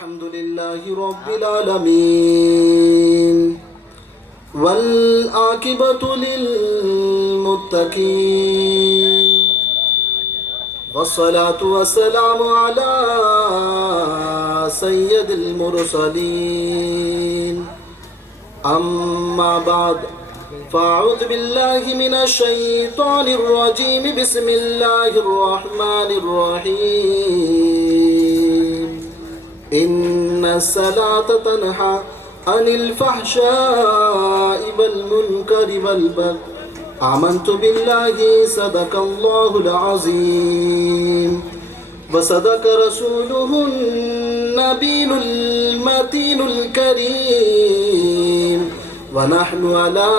الحمد لله رب العالمين والعاقبة للمتقين والصلاة والسلام على سيد المرسلين أما بعد فأعوذ بالله من الشيطان الرجيم بسم الله الرحمن الرحيم إن الصلاة تنهى عن الفحشاء والمنكر والبغي آمنت بالله صدق الله العظيم وصدق رسوله النبي المتين الكريم ونحن على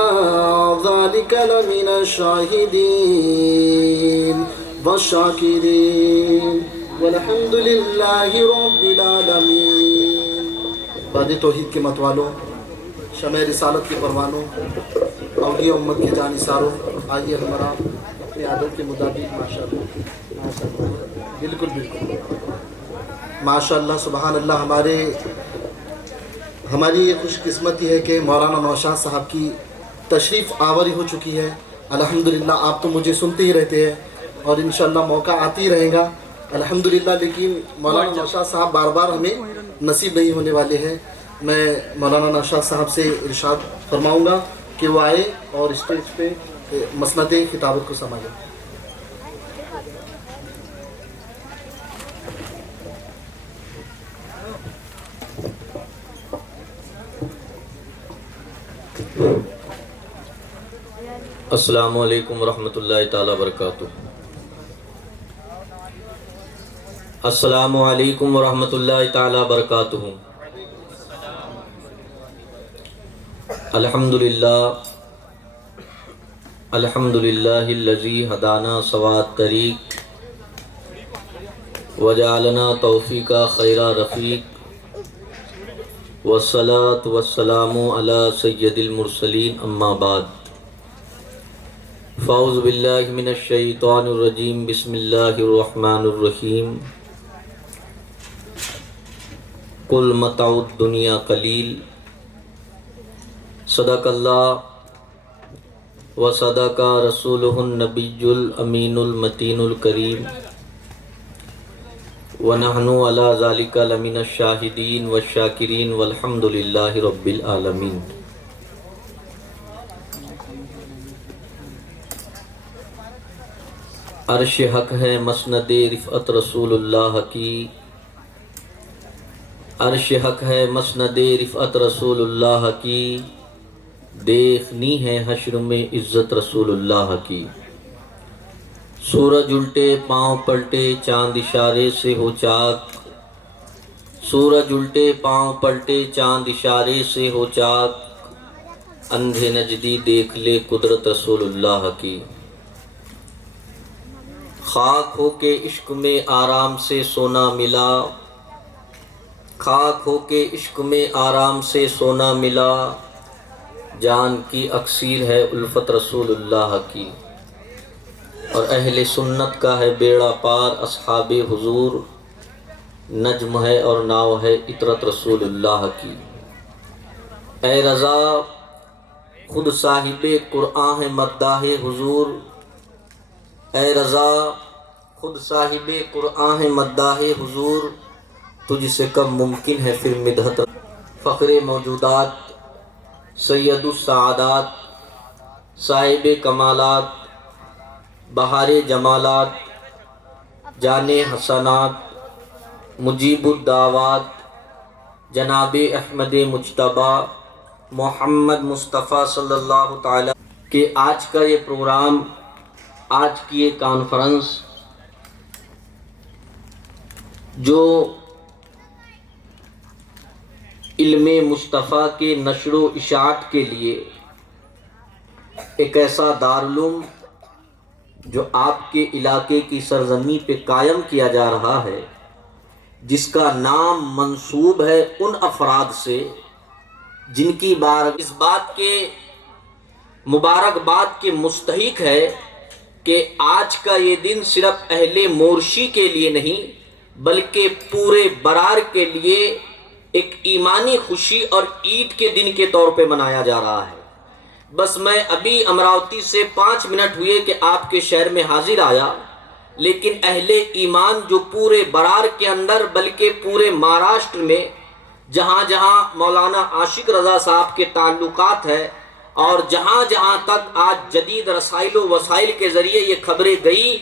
ذلك لمن الشاهدين والشاكرين والحمد لله رب العالمین۔ بعد توحید کے متوالوں، شمع رسالت کے پروانوں، اولیاء امت کے جانثاروں، آئیے ہمارا اپنے عادت کے مطابق ماشاءاللہ بالکل ماشاءاللہ سبحان اللہ ہماری یہ خوش قسمتی ہے کہ مولانا نوشاد صاحب کی تشریف آوری ہو چکی ہے۔ الحمدللہ آپ تو مجھے سنتے ہی رہتے ہیں اور انشاءاللہ موقع آتی رہے گا الحمدللہ، لیکن مولانا نوشاد صاحب بار بار ہمیں نصیب نہیں ہونے والے ہیں۔ میں مولانا نوشاد صاحب سے ارشاد فرماؤں گا کہ وہ آئے اور اسٹیج پہ مسند خطابت کو سنبھالیں۔ السلام علیکم ورحمۃ اللہ تعالیٰ وبرکاتہ۔ السلام علیکم ورحمۃ اللہ تعالیٰ وبرکاتہ۔ الحمدللہ الذی ہدانا سواء الطریق وجعلنا توفیقا خیر رفیق والصلاة والسلام علی سید المرسلین اما بعد فاعوذ باللہ من الشیطان الرجیم بسم اللہ الرحمن الرحیم قل متاع الدنیا قلیل صدق اللہ وصدق رسولہ النبی الامین المتین الکریم ونحن علی ذلک لمن الشاہدین والشاکرین والحمد للہ رب العالمین۔ عرش حق ہے مسند رفعت رسول اللہ کی، عرش حق ہے مسند رفعت رسول اللہ کی، دیکھنی ہے حشر میں عزت رسول اللہ کی۔ سورج الٹے پاؤں پلٹے چاند اشارے سے ہو چاک، سورج الٹے پاؤں پلٹے چاند اشارے سے ہو چاک، اندھے نجدی دیکھ لے قدرت رسول اللہ کی۔ خاک ہو کے عشق میں آرام سے سونا ملا، خاک ہو کے عشق میں آرام سے سونا ملا، جان کی اکسیر ہے الفت رسول اللہ کی۔ اور اہل سنت کا ہے بیڑا پار اصحاب حضور، نجم ہے اور ناو ہے عطرت رسول اللہ کی۔ اے رضا خود صاحب قرآن ہے مداح حضور، اے رضا خود صاحب قرآن ہے مداح حضور، تجھ سے کم ممکن ہے پھر مدحت۔ فخر موجودات سید السعادات صاحب کمالات بہار جمالات جان حسنات مجیب الدعوات جناب احمد مجتبیٰ محمد مصطفیٰ صلی اللہ تعالی کہ آج کا یہ پروگرام، آج کی یہ کانفرنس جو علم مصطفیٰ کے نشر و اشاعت کے لیے ایک ایسا دارالعلوم جو آپ کے علاقے کی سرزمین پہ قائم کیا جا رہا ہے، جس کا نام منسوب ہے ان افراد سے جن کی اس بات کے مبارکباد کے مستحق ہے کہ آج کا یہ دن صرف اہل مورشی کے لیے نہیں بلکہ پورے برار کے لیے ایک ایمانی خوشی اور عید کے دن کے طور پہ منایا جا رہا ہے۔ بس میں ابھی امراوتی سے 5 منٹ ہوئے کہ آپ کے شہر میں حاضر آیا، لیکن اہل ایمان جو پورے برار کے اندر بلکہ پورے مہاراشٹر میں جہاں جہاں مولانا عاشق رضا صاحب کے تعلقات ہے اور جہاں جہاں تک آج جدید رسائل و وسائل کے ذریعے یہ خبریں گئی،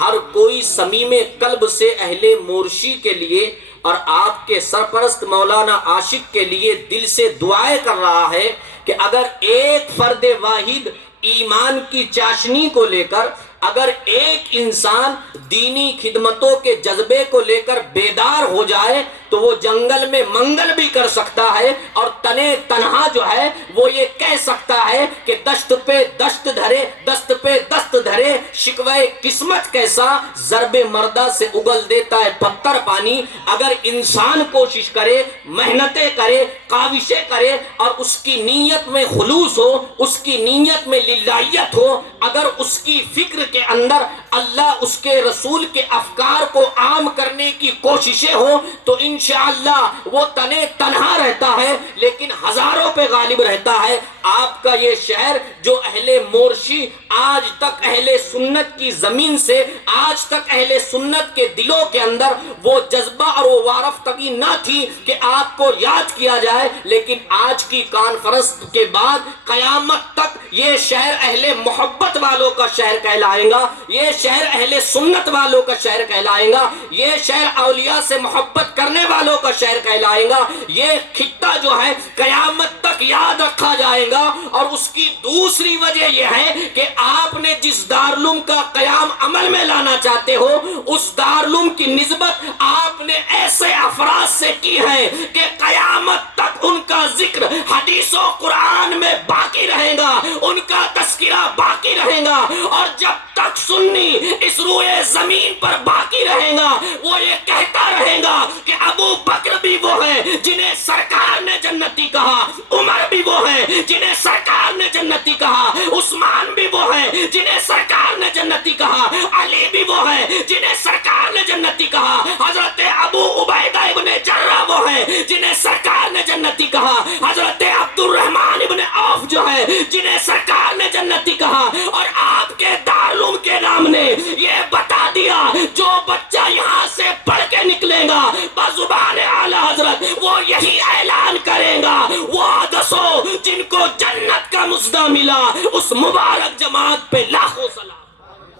ہر کوئی صمیم قلب سے اہل مورشی کے لیے اور آپ کے سرپرست مولانا عاشق کے لیے دل سے دعائیں کر رہا ہے کہ اگر ایک فرد واحد ایمان کی چاشنی کو لے کر، اگر ایک انسان دینی خدمتوں کے جذبے کو لے کر بیدار ہو جائے تو وہ جنگل میں منگل بھی کر سکتا ہے، اور تنے تنہا جو ہے وہ یہ کہہ سکتا ہے کہ دشت پہ دشت دھرے، دست پہ دست دھرے، شکوہ قسمت کیسا ضرب مردہ سے اگل دیتا ہے پتھر پانی۔ اگر انسان کوشش کرے، محنتیں کرے، کاوشیں کرے اور اس کی نیت میں خلوص ہو، اس کی نیت میں للہیت ہو، اگر اس کی فکر کے اندر اللہ اس کے رسول کے افکار کو عام کرنے کی کوششیں ہوں، تو انشاءاللہ وہ تنے تنہا رہتا ہے لیکن ہزاروں پہ غالب رہتا ہے۔ آپ کا یہ شہر جو اہل مورشی آج تک اہل سنت کی زمین سے، آج تک اہل سنت کے دلوں کے اندر وہ جذبہ اور وہ وارفتگی نہ تھی کہ آپ کو یاد کیا جائے، لیکن آج کی کانفرنس کے بعد قیامت تک یہ شہر اہل محبت والوں کا شہر کہلائے گا، یہ شہر اہل سنت والوں کا شہر کہلائے گا، یہ شہر اولیاء سے محبت کرنے والوں کا شہر کہلائے گا۔ یہ خطہ جو ہے قیامت تک یاد رکھا جائے گا۔ اور اس کی دوسری وجہ یہ ہے کہ آپ نے جس دارالعلوم کا قیام عمل میں لانا چاہتے ہو، اس دارالعلوم کی نسبت آپ نے ایسے افراد سے کی ہے کہ قیامت تک ان کا ذکر حدیث و قرآن میں باقی رہے گا، ان کا تذکرہ باقی رہے گا، اور جب تک سنی اس روئے زمین پر باقی رہے گا وہ یہ کہتا رہے گا کہ ابو بکر بھی وہ ہیں جنہیں سرکار نے جنتی کہا، عمر بھی وہ ہیں جنہیں سرکار نے جنتی کہا، عثمان بھی وہ ہیں جنہیں سرکار نے جنتی کہا، علی بھی وہ ہیں جنہیں سرکار نے جنتی کہا، حضرت ابو عبیدہ ابن جرہ وہ ہیں جنہیں سرکار نے جنتی کہا، حضرت عبد الرحمن ابن عوف جو ہے جنہیں سرکار نے جنتی کہا۔ اور آپ کے دارالعلوم کے نام نے یہ بتا دیا جو بچہ یہاں سے پڑھ کے نکلے گا بزبان اعلی حضرت وہ یہی اعلان کرے گا، وہ عدسو جن کو جنت کا مژدہ ملا اس مبارک جماعت پہ لاکھوں سلام۔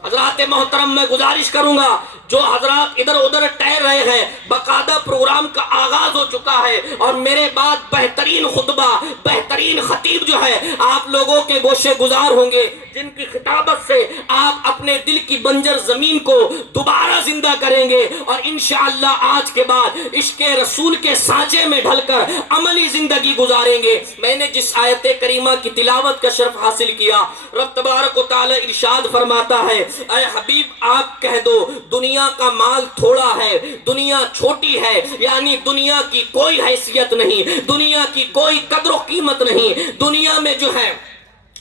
حضرات محترم، میں گزارش کروں گا جو حضرات ادھر ادھر ٹہل رہے ہیں، باقاعدہ پروگرام کا آغاز ہو چکا ہے اور میرے بعد بہترین خطبہ، بہترین خطیب جو ہے آپ لوگوں کے گوشے گزار ہوں گے، جن کی خطابت سے آپ اپنے دل کی بنجر زمین کو دوبارہ زندہ کریں گے، اور انشاءاللہ آج کے بعد عشق رسول کے سانچے میں ڈھل کر عملی زندگی گزاریں گے۔ میں نے جس آیت کریمہ کی تلاوت کا شرف حاصل کیا، رب تبارک و تعالی ارشاد فرماتا ہے، اے حبیب آپ کہہ دو دنیا کا مال تھوڑا ہے، دنیا چھوٹی ہے، یعنی دنیا کی کوئی حیثیت نہیں، دنیا کی کوئی قدر و قیمت نہیں، دنیا میں جو ہے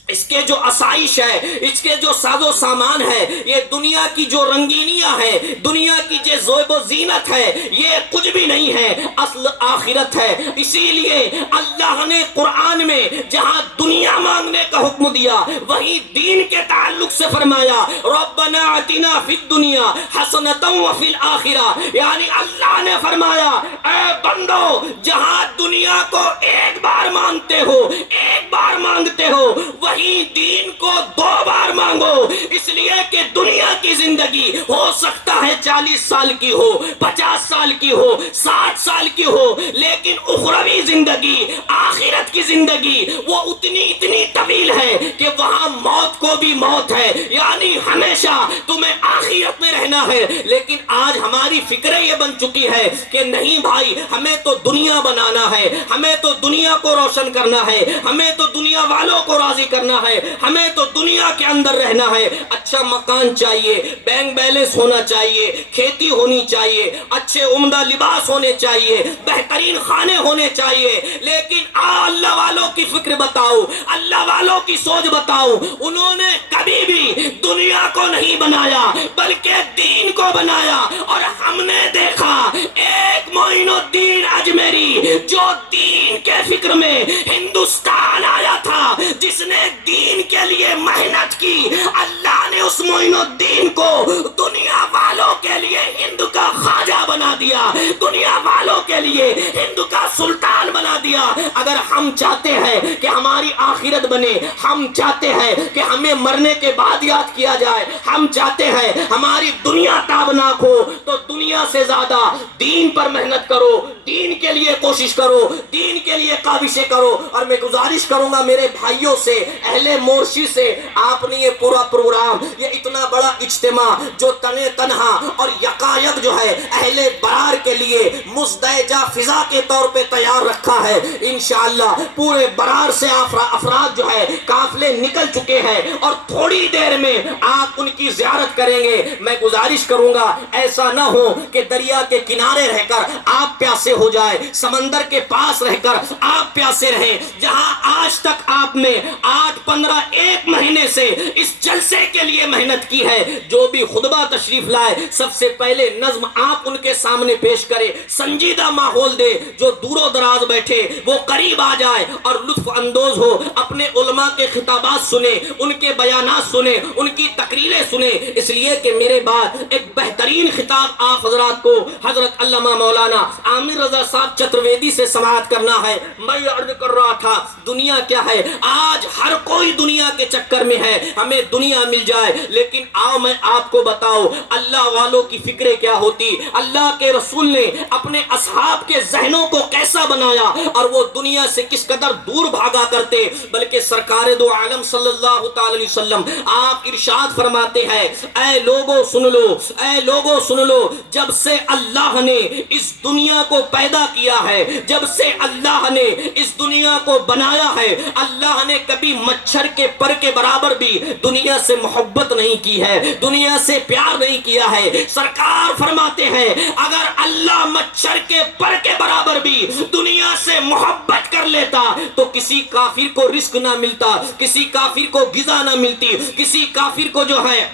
اس کے جو آسائش ہے، اس کے جو ساز و سامان ہے، یہ دنیا کی جو رنگینیاں ہیں، دنیا کی جو زیب و زینت ہے، یہ کچھ بھی نہیں ہے، اصل آخرت ہے۔ اسی لیے اللہ نے قرآن میں جہاں دنیا مانگنے کا حکم دیا وہیں دین کے تعلق سے فرمایا ربنا آتنا فی الدنیا حسنۃ وفی الآخرہ، یعنی اللہ نے فرمایا اے بندو جہاں دنیا کو ایک بار مانگتے ہو، ایک بار مانگتے ہو، وہی دین کو 2 بار مانگو، اس لیے کہ دنیا کی زندگی ہو سکتا ہے 40 سال کی ہو، 50 سال کی ہو، 60 سال کی ہو، لیکن اخروی زندگی، آخرت کی زندگی وہ اتنی طویل ہے کہ وہاں موت کو بھی موت ہے، یعنی ہمیشہ تمہیں آخرت میں رہنا ہے۔ لیکن آج ہماری فکر یہ بن چکی ہے کہ نہیں بھائی، ہمیں تو دنیا بنانا ہے، ہمیں تو دنیا کو روشن کرنا ہے, ہمیں تو دنیا والوں کو راضی کرنا ہے, ہمیں تو دنیا کے اندر رہنا ہے. اچھا مکان چاہیے, بینک بیلنس ہونا چاہیے, کھیتی ہونی چاہیے, اچھے عمدہ لباس ہونے چاہیے, بہترین کھانے ہونے چاہیے, لیکن اللہ والوں کی فکر بتاؤ, اللہ والوں کی سوچ بتاؤ. انہوں نے کبھی بھی دنیا کو نہیں بنایا بلکہ دین کو بنایا. اور ہم نے دیکھا ایک معین الدین اجمیری جو دین کے فکر میں ہندوستان آیا تھا, جس نے دین کے لیے محنت کی, اللہ نے اس معین الدین کو دنیا والوں کے لیے ہند کا خواجہ بنا دیا, دنیا والوں کے لیے ہند کا سلطان بنا دیا. اگر ہم چاہتے ہیں کہ ہماری آخرت بنے, ہم چاہتے ہیں کہ ہمیں مرنے کے بعد یاد کیا جائے, ہم چاہتے ہیں ہماری دنیا تابناک ہو, تو دنیا سے زیادہ دین پر محنت کرو, دین کے لیے کوشش کرو, دین کے لیے کاوشیں کرو. اور میں گزارش کروں گا میرے بھائیوں سے, اہل مورشی سے, آپ نے یہ پورا پروگرام, یہ اتنا بڑا اجتماع جو تنے تنہا اور یکایک جو ہے اہل برار کے لیے مزدحجہ فضا کے طور پہ تیار رکھا ہے, انشاءاللہ پورے برار سے افراد جو ہے قافلے نکل چکے ہیں اور تھوڑی دیر میں آپ ان کی زیارت کریں گے. میں گزارش کروں گا ایسا نہ ہو کہ دریا کے کنارے رہ کر آپ پیاسے ہو جائے, سمندر کے پاس رہ کر آپ پیاسے رہیں. جہاں آج تک آپ نے 8-15 ایک مہینے سے اس جلسے کے لیے محنت کی ہے, جو بھی خطبہ تشریف لائے سب سے پہلے نظم آپ ان کے سامنے پیش کرے, سنجیدہ ماحول دے, جو دور و دراز بیٹھے وہ قریب آ جائے اور لطف اندوز ہو, اپنے علماء کے خطابات سنے, ان کے بیانات سنے, ان کی تقریریں سنے. اس لیے کہ میرے بعد ایک بہترین خطاب آپ حضرات کو حضرت علامہ مولانا عامر رضا صاحب چترویدی سے سماعت کرنا ہے. میں یہ عرض کر رہا تھا, دنیا کیا ہے, آج ہر کوئی دنیا کے چکر میں ہے, ہمیں دنیا مل جائے, لیکن آؤ میں آپ کو بتاؤ اللہ والوں کی فکریں کیا ہوتی, اللہ کے رسول نے اپنے اصحاب کے ذہنوں کو کیسا بنایا اور وہ دنیا سے کس قدر دور بھاگا کرتے. بلکہ سرکار دو عالم صلی اللہ تعالی علیہ وسلم آپ ارشاد فرماتے ہیں, اے لوگوں سن لو, اے لوگوں سن لو, جب سے اللہ نے اس دنیا کو پیدا کیا ہے, جب سے اللہ نے اس دنیا کو بنایا ہے, اللہ نے کبھی مچھر کے پر کے برابر بھی دنیا سے محبت نہیں کی ہے, دنیا سے پیار نہیں کیا ہے. سرکار فرماتے ہیں اگر اللہ مچھر کے پر کے برابر بھی دنیا سے محبت کر لیتا تو کسی کافر کو رزق نہ ملتا, کسی کافر کو غذا نہ ملتی, کسی کافر کو جو ہے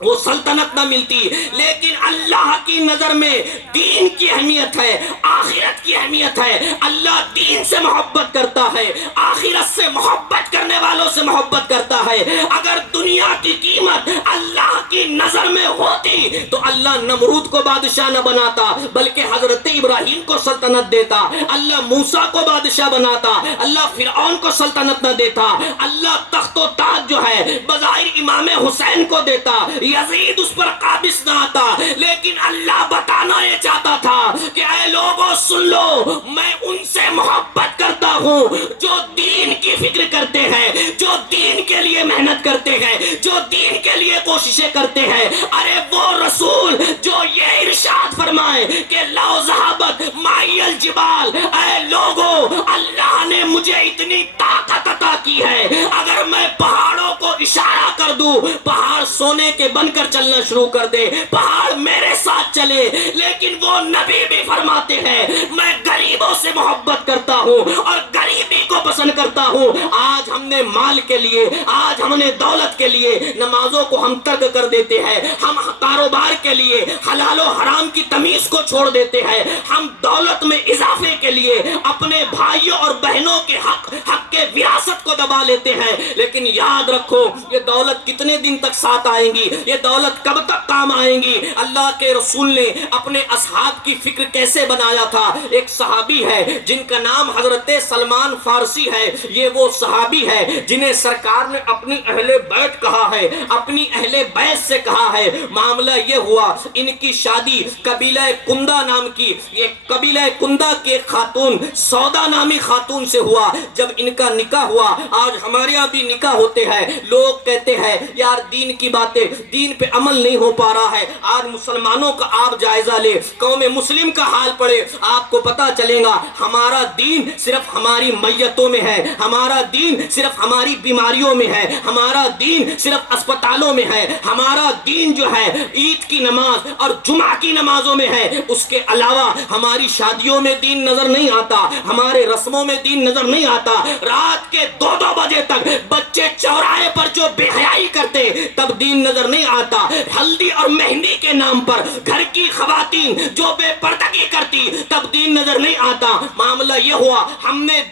وہ سلطنت نہ ملتی. لیکن اللہ کی نظر میں دین کی اہمیت ہے, آخرت کی اہمیت ہے. اللہ دین سے محبت کرتا ہے, آخرت سے محبت کرنے والوں سے محبت کرتا ہے. اگر دنیا کی قیمت اللہ کی نظر میں ہوتی تو اللہ نمرود کو بادشاہ نہ بناتا بلکہ حضرت ابراہیم کو سلطنت دیتا, اللہ موسیٰ کو بادشاہ بناتا, اللہ فرعون کو سلطنت نہ دیتا, اللہ تخت و تاج جو ہے بظاہر امام حسین کو دیتا, یزید اس پر قابض نہ آتا. لیکن اللہ بتانا یہ چاہتا تھا کہ اے لوگوں سن لو, میں ان سے محبت کرتا ہوں جو دین کی فکر کرتے ہیں, جو دین کے لیے محنت کرتے ہیں, جو دین کے لیے کوششیں کرتے ہیں. ارے وہ رسول جو یہ ارشاد فرمائے کہ لو ذہبت معی الجبال, اے لوگوں اللہ نے مجھے اتنی طاقت عطا کی ہے, اگر میں پہاڑوں کو اشارہ کر دوں پہاڑ سونے کے بن کر چلنا شروع کر دے, پہاڑ میرے ساتھ چلے. لیکن وہ نبی بھی فرماتے ہیں میں غریبوں سے محبت کرتا ہوں اور غریبی کو پسند کرتا ہوں. آج ہم نے مال کے لیے, آج ہم نے دولت کے لیے نمازوں کو ہم ترک کر دیتے ہیں, ہم کاروبار کے لیے حلال و حرام کی تمیز کو چھوڑ دیتے ہیں, ہم دولت میں اضافے کے لیے اپنے بھائیوں اور بہنوں کے حق کے وراثت کو دبا لیتے ہیں. لیکن یاد رکھو یہ دولت کتنے دن تک ساتھ آئیں گی, یہ دولت کب تک کام آئیں گی. اللہ کے رسول نے اپنے اصحاب کی فکر کیسے بنایا تھا. ایک صحابی ہے جن کا نام حضرت سلمان فارسی عباسی ہے، یہ وہ صحابی ہے جنہیں سرکار نے اپنی اہل بیت کہا ہے، اپنی اہل بیت سے کہا ہے۔ معاملہ یہ ہوا، ان کی شادی قبیلہ کندہ نام کی، یہ قبیلہ کندہ کے خاتون سودا نامی خاتون سے ہوا۔ جب ان کا نکاح ہوا، آج ہمارے یہاں بھی نکاح ہوتے ہیں، لوگ کہتے ہیں یار دین کی باتیں، دین پہ عمل نہیں ہو پا رہا ہے۔ آج مسلمانوں کا آپ جائزہ لے، قوم مسلم کا حال پڑے، آپ کو پتا چلے گا ہمارا دین صرف ہماری میتوں میں ہے، ہمارا دین صرف ہماری بیماریوں میں ہے، ہمارا دین صرف اسپتالوں میں ہے، ہمارا دین جو ہے عید کی نماز اور جمعہ کی نمازوں میں ہے۔ اس کے علاوہ ہماری شادیوں میں دین نظر نہیں آتا، ہمارے رسموں میں دین نظر نہیں آتا۔ رات کے 2-2 بجے تک بچے چوراہے پر جو بے حیائی کرتے تب دین نظر نہیں آتا۔ ہلدی اور مہندی کے نام پر گھر کی خواتین جو بے پردگی کرتی تب دین نظر نہیں آتا۔ معاملہ یہ ہوا، ہم نے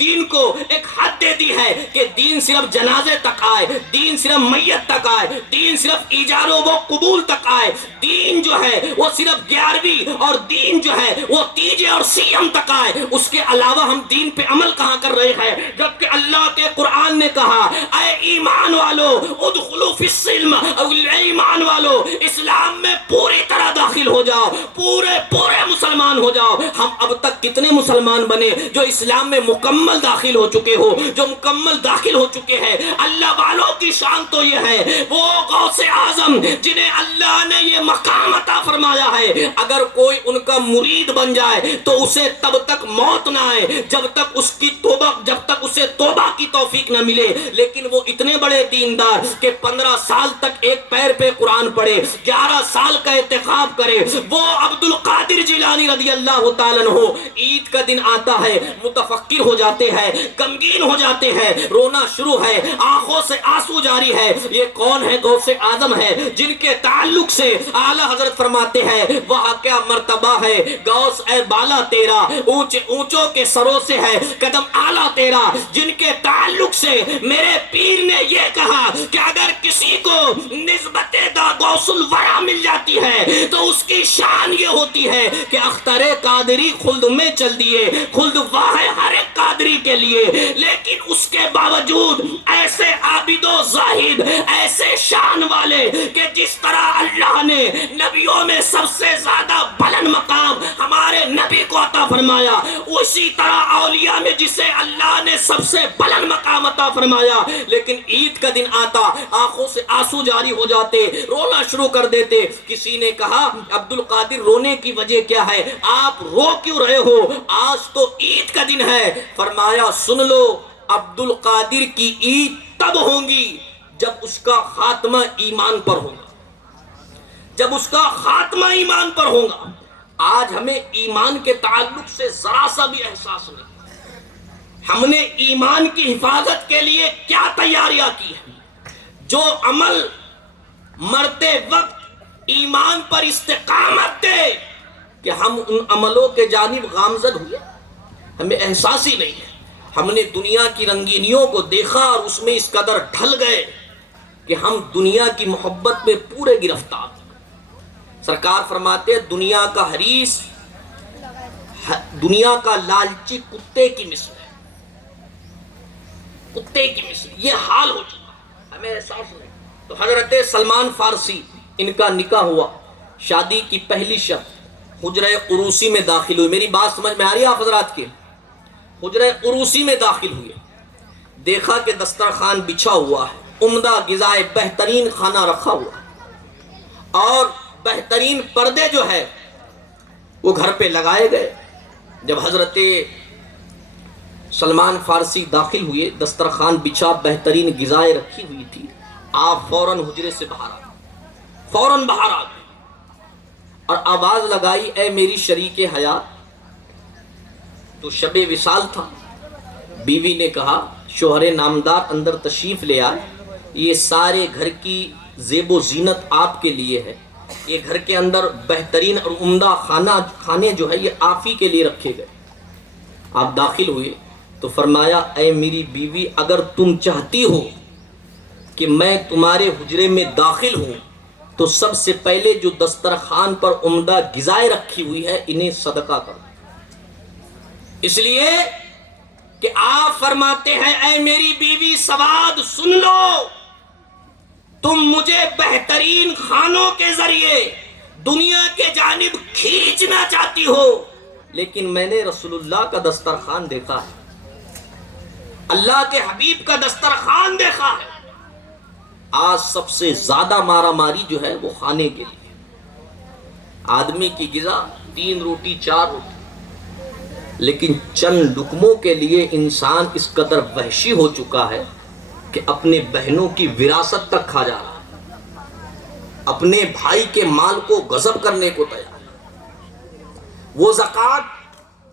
دین کو ایک حد دے دی ہے کہ دین صرف جنازے تک آئے، دین صرف میت تک آئے، دین صرف ایجار و قبول تک آئے، دین جو ہے وہ صرف 11ویں اور دین جو ہے وہ تیجے اور سیام تک آئے۔ اس کے علاوہ ہم دین پہ عمل کہاں کر رہے ہیں؟ جبکہ اللہ کے قرآن نے کہا اے ایمان والو ادخلوا فی السلم، اے ایمان والو اسلام میں پوری طرح داخل ہو جاؤ، پورے مسلمان ہو جاؤ۔ ہم اب تک کتنے مسلمان بنے جو اسلام میں مکمل داخل ہو چکے ہو، جو مکمل داخل ہو چکے ہیں؟ اللہ والوں کی شان تو یہ ہے، وہ غوث اعظم جنہیں اللہ نے یہ مقام عطا فرمایا ہے، اگر کوئی ان کا مرید بن جائے تو اسے تب تک موت نہ آئے جب تک اسے توبہ کی توفیق نہ ملے۔ لیکن وہ اتنے بڑے دیندار کہ 15 سال تک ایک پیر پہ قرآن پڑھے، 11 سال کا اعتکاف کرے، وہ عبد القادر جیلانی رضی اللہ تعالیٰ عنہ عید کا دن آتا ہے متفکر ہو جاتے ہیں، غمگین ہو جاتے ہیں، رونا شروع ہے، آنکھوں سے آنسو جاری ہے۔ یہ کون ہے؟ غوث اعظم ہے، جن کے تعلق سے اعلی حضرت فرماتے ہیں وہاں کیا مرتبہ ہے غوث اے بالا تیرا، اونچوں کے سروں سے ہے قدم اعلیٰ تیرا، جن کے تعلق سے میرے پیر نے یہ کہا کہ اگر کسی کو نسبت غوث الورا مل جاتی ہے تو اس کی شان یہ ہوتی ہے کہ اختر قادری خلد میں چل دیے، خلد واہ ہر ایک قادری کے لیے۔ لیکن اس کے باوجود ایسے عابد و زاہد، ایسے شان والے کہ جس طرح اللہ نے نبیوں میں سب سے زیادہ بلند مقام ہمارے نبی کو عطا فرمایا، اسی طرح اولیاء میں جسے اللہ نے سب سے بلند مقام عطا فرمایا، لیکن عید کا دن آتا آنکھوں سے آنسو جاری ہو جاتے، رونا شروع کر دیتے۔ کسی نے کہا عبد القادر رونے کی وجہ کیا ہے؟ آپ رو کیوں رہے ہو؟ آج تو عید کا دن ہے۔ فرمایا سن لو، عبد القادر کی عید تب ہوگی جب اس کا خاتمہ ایمان پر ہوگا، جب اس کا خاتمہ ایمان پر ہوگا۔ آج ہمیں ایمان کے تعلق سے ذرا سا بھی احساس نہیں۔ ہم نے ایمان کی حفاظت کے لیے کیا تیاریاں کی ہیں؟ جو عمل مرتے وقت ایمان پر استقامت دے کہ ہم ان عملوں کے جانب گامزن ہوئے، ہمیں احساس ہی نہیں ہے۔ ہم نے دنیا کی رنگینیوں کو دیکھا اور اس میں اس قدر ڈھل گئے کہ ہم دنیا کی محبت میں پورے گرفتار۔ سرکار فرماتے ہیں دنیا کا حریص دنیا کا لالچی کتے کی مثل ہے، کتے کی مثل۔ یہ حال ہو چکا، ہمیں احساس نہیں۔ تو حضرت سلمان فارسی، ان کا نکاح ہوا، شادی کی پہلی شب حجرہ عروسی میں داخل ہوئے۔ میری بات سمجھ میں آ رہی ہے آپ حضرات کے؟ حجرہ عروسی میں داخل ہوئے، دیکھا کہ دسترخوان بچھا ہوا ہے، عمدہ غذائے بہترین کھانا رکھا ہوا ہے، اور بہترین پردے جو ہے وہ گھر پہ لگائے گئے۔ جب حضرت سلمان فارسی داخل ہوئے، دسترخوان بچھا، بہترین غذائیں رکھی ہوئی تھی، آپ فوراً حجرے سے باہر آ گئے، فوراً باہر آ گئے اور آواز لگائی اے میری شریک حیات۔ تو شب وصال تھا، بیوی نے کہا شوہر نامدار اندر تشریف لے آئے، یہ سارے گھر کی زیب و زینت آپ کے لیے ہے، یہ گھر کے اندر بہترین اور عمدہ کھانے جو ہے یہ آپ ہی کے لیے رکھے گئے۔ آپ داخل ہوئے تو فرمایا اے میری بیوی، اگر تم چاہتی ہو کہ میں تمہارے حجرے میں داخل ہوں تو سب سے پہلے جو دسترخوان پر عمدہ غذائیں رکھی ہوئی ہے انہیں صدقہ کرو، اس لیے کہ آپ فرماتے ہیں اے میری بیوی سواد سن لو، تم مجھے بہترین کھانوں کے ذریعے دنیا کے جانب کھینچنا چاہتی ہو، لیکن میں نے رسول اللہ کا دسترخوان دیکھا ہے، اللہ کے حبیب کا دسترخوان دیکھا ہے۔ آج سب سے زیادہ مارا ماری جو ہے وہ کھانے کے لیے، آدمی کی غذا 3 روٹی 4 روٹی، لیکن چند لقموں کے لیے انسان اس قدر وحشی ہو چکا ہے کہ اپنے بہنوں کی وراثت تک کھا جا رہا ہے، اپنے بھائی کے مال کو غصب کرنے کو تیار ہے۔ وہ زکوٰۃ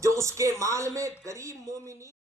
جو اس کے مال میں غریب مومنین